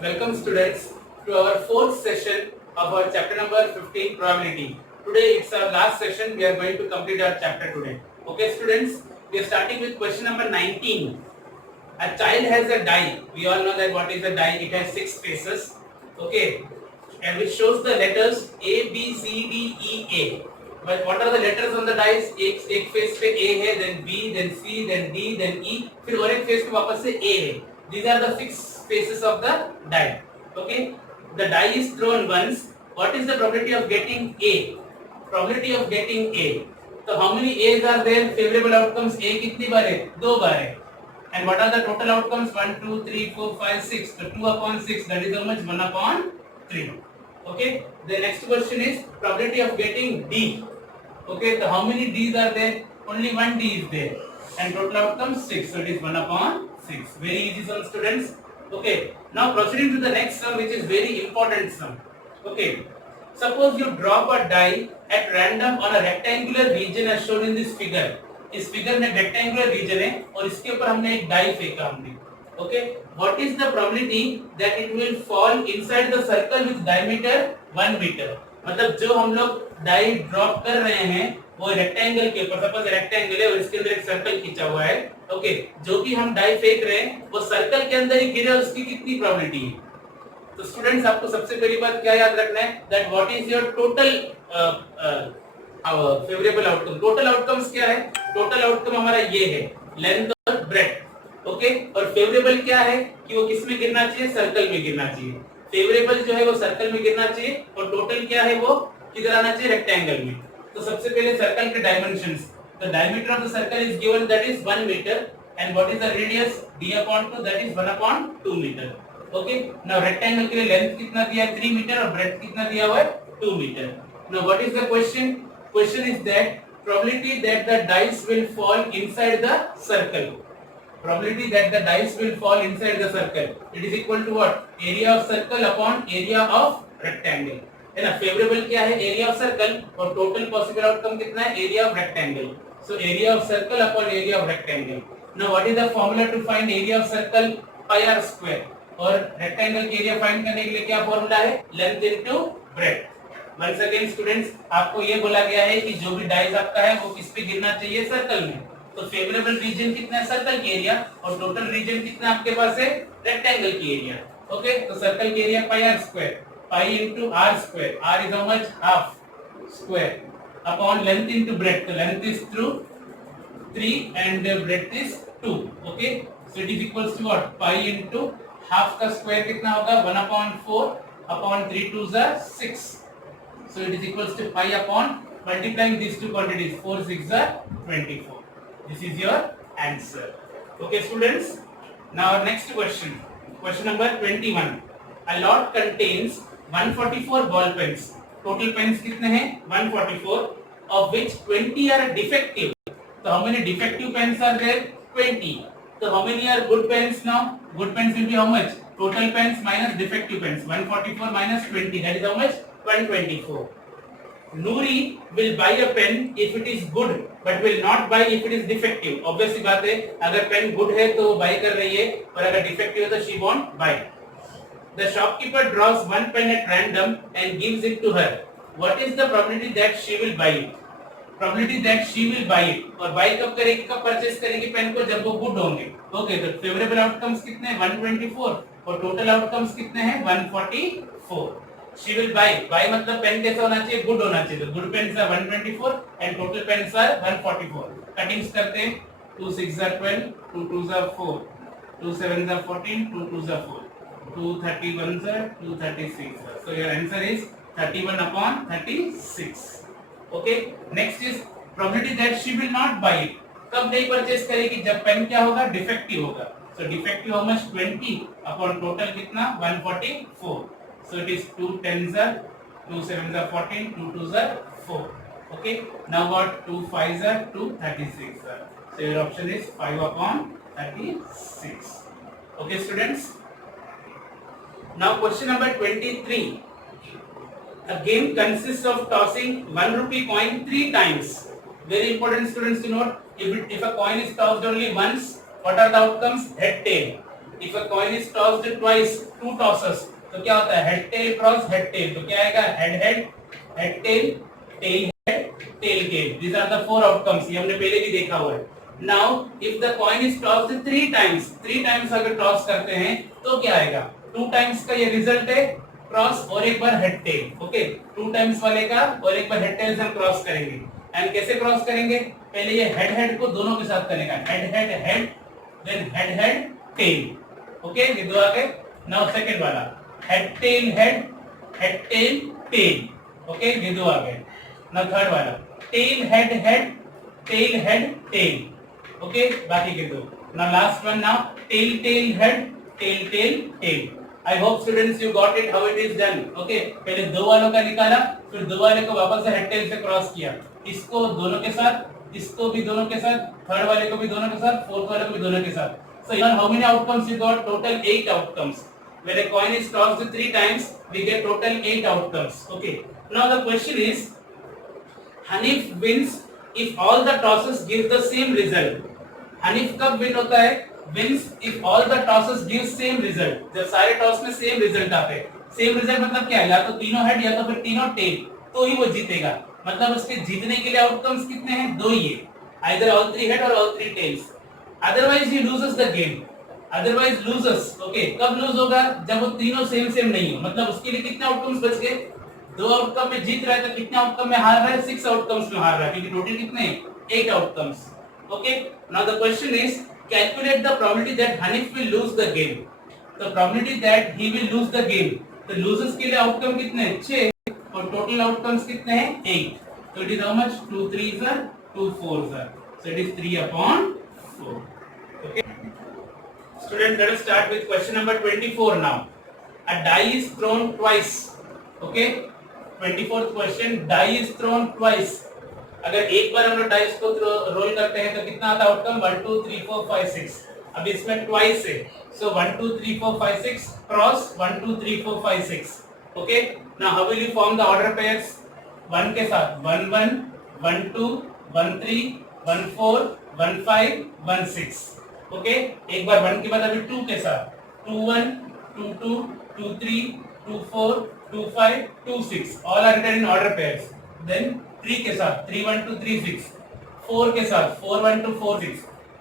Welcome students to our fourth session of our chapter number 15 probability. Today it's our last session. We are going to complete our chapter today. Okay students, we are starting with question number 19. A child has a die. We all know that what is a die. It has 6 faces. Okay, and which shows the letters A, B, C, D, E, A. But what are the letters on the dice? एक face पे A है, then B, then C, then D, then E. फिर और एक face पे वापस से A है. These are the 6 faces of the die. Okay, the die is thrown once. What is the probability of getting A? Probability of getting A. So how many A's are there? Favorable outcomes A कितनी बार है? 2 बार है. And what are the total outcomes? 1, 2, 3, 4, 5, 6. So 2 upon 6, that is how much? 1 upon 3. Okay. The next question is probability of getting D. Okay. So how many D's are there? Only one D is there. And total outcomes 6. So it is 1 upon 6. Very easy sum, students. Okay. Now proceeding to the next sum, which is very important sum. Okay. Suppose you drop a die at random on a rectangular region as shown in this figure. इस figure में rectangular region है और इसके ऊपर हमने एक die फेंका हमने. Okay, what is the probability that it will fall inside the circle with diameter 1 metre. मतलब जो हम लोग डाई ड्रॉप कर रहे हैं वो रेक्टेंगल के ऊपर, सपोज रेक्टेंगल है और इसके अंदर एक सर्कल खींचा हुआ है. ओके, जो भी हम डाई फेंक रहे हैं वो सर्कल के अंदर ही गिरे, उसकी कितनी प्रोबेबिलिटी है? तो स्टूडेंट्स आपको सबसे पहली बात क्या याद रखना है, that what is your total favourable outcome. Total outcomes क्या है? टोटल आउटकम हमारा ये है, लेंथ और ब्रेड्थ. ओके, और फेवरेबल क्या है कि वो किस में गिरना चाहिए? सर्कल में गिरना चाहिए. फेवरेबल जो है वो सर्कल में गिरना चाहिए और टोटल क्या है वो किधर आना चाहिए? रेक्टेंगल में. तो सबसे पहले सर्कल के dimensions. The diameter of the circle is given, that is 1 metre. And what is the radius? d/2, that is 1/2 metre. Okay, now rectangle के लिए लेंथ कितना दिया है? 3 मीटर और ब्रेड्थ कितना दिया हुआ है? 2 metre. Now what is the question? Question is that probability that the dice will fall inside the circle. Probability that the dice will fall inside the circle. It is equal to what? Area of circle upon area of rectangle. है ना? Favorable क्या है? Area of circle और total possible outcome कितना है? Area of rectangle. So area of circle upon area of rectangle. Now what is the formula to find area of circle? Pi r square. और rectangle की area find करने के लिए क्या formula है? Length into breadth. Once again students, आपको ये बोला गया है कि जो भी डाइज आपका है वो किस पे गिरना चाहिए? सर्कल में. तो फेवरेबल रीजन कितना है? सर्कल की एरिया. और टोटल रीजन कितना आपके पास है? रेक्टेंगल की एरिया. ओके, तो सर्कल की area pi r square, pi into r square. R is how much? Half square upon length into breadth. तो length is through 3 and breadth is 2. Okay, so it is equals to what? Pi into half का square कितना होगा? 1/4 अपॉन 3 2 6. So it is equals to pi upon multiplying these two quantities. 4 6 are 24. This is your answer. Okay students. Now our next question. Question number 21. A lot contains 144 ball pens. Total pens कितने हैं? 144. Of which 20 are defective. So how many defective pens are there? 20. So how many are good pens now? Good pens will be how much? Total pens minus defective pens. 144 minus 20. That is how much? 124. Noori will buy a pen if it is good, but will not buy if it is defective. Obviously बात है, अगर pen good है तो वो buy कर रही है, और अगर defective है तो she won't buy. The shopkeeper draws one pen at random and gives it to her. What is the probability that she will buy it? Probability that she will buy it. और buy कब करेगी? कब purchase करेगी pen को? जब वो good होंगे. Okay, तो फेवरेबल आउटकम्स कितने हैं? 124 और टोटल आउटकम्स कितने हैं? 144. She will buy. Buy मतलब पेन कैसा होना चाहिए? गुड होना चाहिए. तो good pens are 124 and total pens are 144. Cuttings करते हैं. 2 6 are 12, 2 2s are 4, 2 7s are 14, 2 2s are 4, 2 31s are 2 36. So your answer is 31 upon 36. Okay. Next is probability that she will not buy it. कब नहीं purchase करेगी? जब pen क्या होगा? Defective होगा. So defective how much? 20 upon total कितना? 144. So it is 2 10s are 2 7s are 14, 2 2s are 4. Okay. Now what? 2 5s are 2 36 are. So your option is 5 upon 36. Okay students. Now question number 23. A game consists of tossing 1 rupee coin 3 times. Very important students to note. If a coin is tossed only once, what are the outcomes? Head tail. If a coin is tossed twice, two tosses, तो क्या होता है head tail cross head tail, तो क्या आएगा head head head tail tail head tail tail. These are the four outcomes, ये हमने पहले भी देखा हुआ है। Now if the coin is tossed three times अगर टॉस करते हैं तो क्या आएगा, टू टाइम्स का ये रिजल्ट है क्रॉस और एक बार head tail, okay, two times वाले का और एक बार हेड टेल से हम क्रॉस करेंगे। एंड कैसे क्रॉस करेंगे, पहले ये हेड हेड को दोनों के साथ करेगा, head head head then head head tail, okay, ये दो आ गए। नाउ सेकंड वाला हेड टेल टेल, ओके, ये दो आ गए। नाउ थर्ड वाला टेल हेड टेल, ओके, बाकी के दो। Now last one, now tail tail head tail. I hope students you got it how it is done, okay. पहले दो वालों का निकाला, फिर दो वाले को वापस से हेड टेल से क्रॉस किया, इसको दोनों के साथ, इसको भी दोनों के साथ, थर्ड वाले को भी दोनों के साथ, फोर्थ वाले को भी दोनों के साथ। So here how many outcomes you got? Total 8 outcomes. When a coin is tossed 3 times, we get total 8 outcomes. Okay. Now the question is, Hanif wins if all the tosses give the same result. Hanif कब win होता है? Wins if all the tosses give same result. जब सारे toss में same result आते हैं, same result मतलब क्या है, या तो तीनों हेड या तो फिर तीनों टेल, तो ही वो जीतेगा। मतलब उसके जीतने के लिए आउटकम्स कितने हैं, दो ही है, either all three head or all three tails. Otherwise he loses the game. Otherwise loses. Okay, कब लूज होगा, जब वो तीनों सेम नहीं हो, मतलब उसके लिए कितने आउटकम्स बच गए, दो आउटकम में जीत रहा है तो कितने आउटकम में हार रहा है, 6 आउटकम्स में हार रहा है, क्योंकि टोटल कितने 8 outcomes. Okay, now the question is calculate the probability that Hanif will lose the game. तो probability that he will lose the game, तो लूजर्स के लिए आउटकम कितने हैं, 6, और टोटल आउटकम्स कितने हैं, 8। तो it is how much, 2 3s are 2 4s are, so it is 3/4. Okay, student, let us start with question number 24 now. A die is thrown twice. Okay, 24th question, die is thrown twice. अगर एक बार हम लोग dice को role करते हैं तो कितना आता है आउटकम, 1 2 3 4 5 6। अब इसमें ट्वाइस है, सो 1 2 3 4 5 6 cross 1 2 3 4 5 6। Okay, now how will you form the order pairs, 1 के साथ 1 1 1 2 1 3 1 4 1 5 1 6। ओके, एक बार 1 के बाद अभी 2 के साथ 2 1 2 2 2 3 2 4 2 5 2 6, all are written in order pairs. Then 3 के साथ 3 1 2 3 6, 4 के साथ 4 1 2 4 6,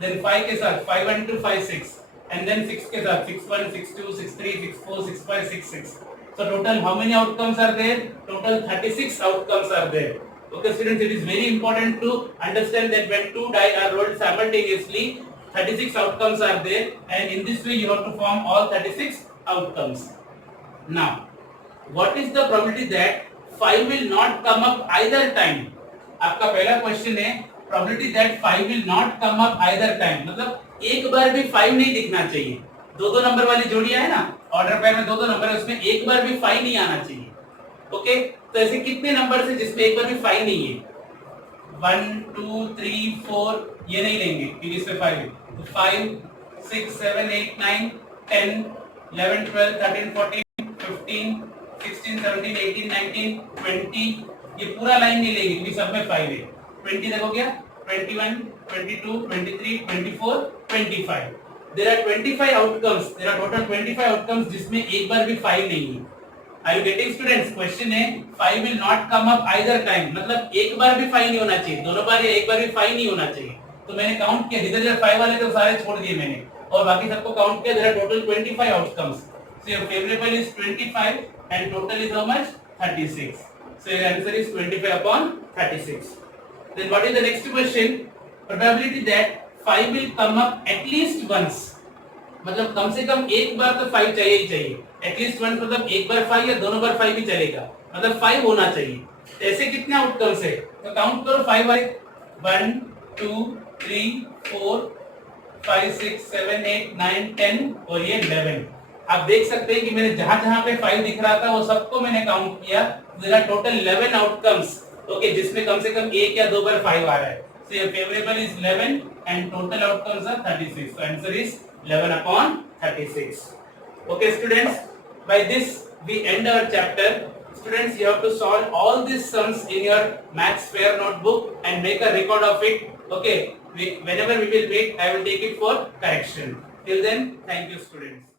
देन 5 के साथ 5 1 2 5 6, एंड देन 6 के साथ 6 1 6 2 6 3 6 4 6 5 6 6। So total how many outcomes are there? Total 36 outcomes are there. Okay students, it is very important to understand that when two die are rolled simultaneously, 36 outcomes are there, and in this way you have to form all 36 outcomes. Now, what is the probability that 5 will not come up either time? आपका पहला question है probability that 5 will not come up either time, मतलब एक बार भी 5 नहीं दिखना चाहिए। दो नंबर वाली जोड़ियां है ना, ऑर्डर पेयर में दो नंबर है, उसमें एक बार भी 5 नहीं आना चाहिए। ओके, तो ऐसे कितने नंबर है जिसमें एक बार भी 5 नहीं है, 1 2 3 4, ये नहीं लेंगे क्योंकि इसमें 5 है, तो 5 6 7 8 9 10 11 12 13 14 15 16 17 18 19 20, ये पूरा लाइन नहीं लेंगे क्योंकि सब में 5 है। 20 देखो क्या, 21 22 23 24 25, there are 25 outcomes, there are total 25 outcomes जिसमें एक बार भी 5 नहीं है। Are you getting students? Question है 5 will not come up either time, मतलब एक बार भी 5 नहीं होना चाहिए, दोनों बार या एक बार भी 5 नहीं होना चाहिए। तो मैंने काउंट किया, जिधर जिधर 5 वाले थे सारे छोड़ दिए मैंने, और बाकी सबको काउंट किया, there are total 25 outcomes. So your favorable is 25 and total is how much, 36. So your answer is 25/36. Then what is the next question? Probability that 5 will come up at least once, मतलब कम से कम एक बार तो 5 चाहिए ही चाहिए। At least one मतलब एक बार 5 या दोनों बार 5 भी चलेगा, मतलब 5 होना चाहिए। ऐसे कितने आउटकम्स है, तो काउंट करो 5 वाले, 1 2 3 4 5 6 7 8 9 10 और ये 11। आप देख सकते हैं कि मैंने जहां जहां पे 5 दिख रहा था वो सबको मैंने काउंट किया, there are total 11 outcomes. Okay, जिसमें कम से कम एक या दो बार 5 आ रहा है। So your favourable is 11 and total outcomes are 36, so answer is 11/36. Okay students, by this we end our chapter. Students, you have to solve all these sums in your maths fair notebook and make a record of it. Okay, whenever we will meet, I will take it for correction. Till then, thank you students.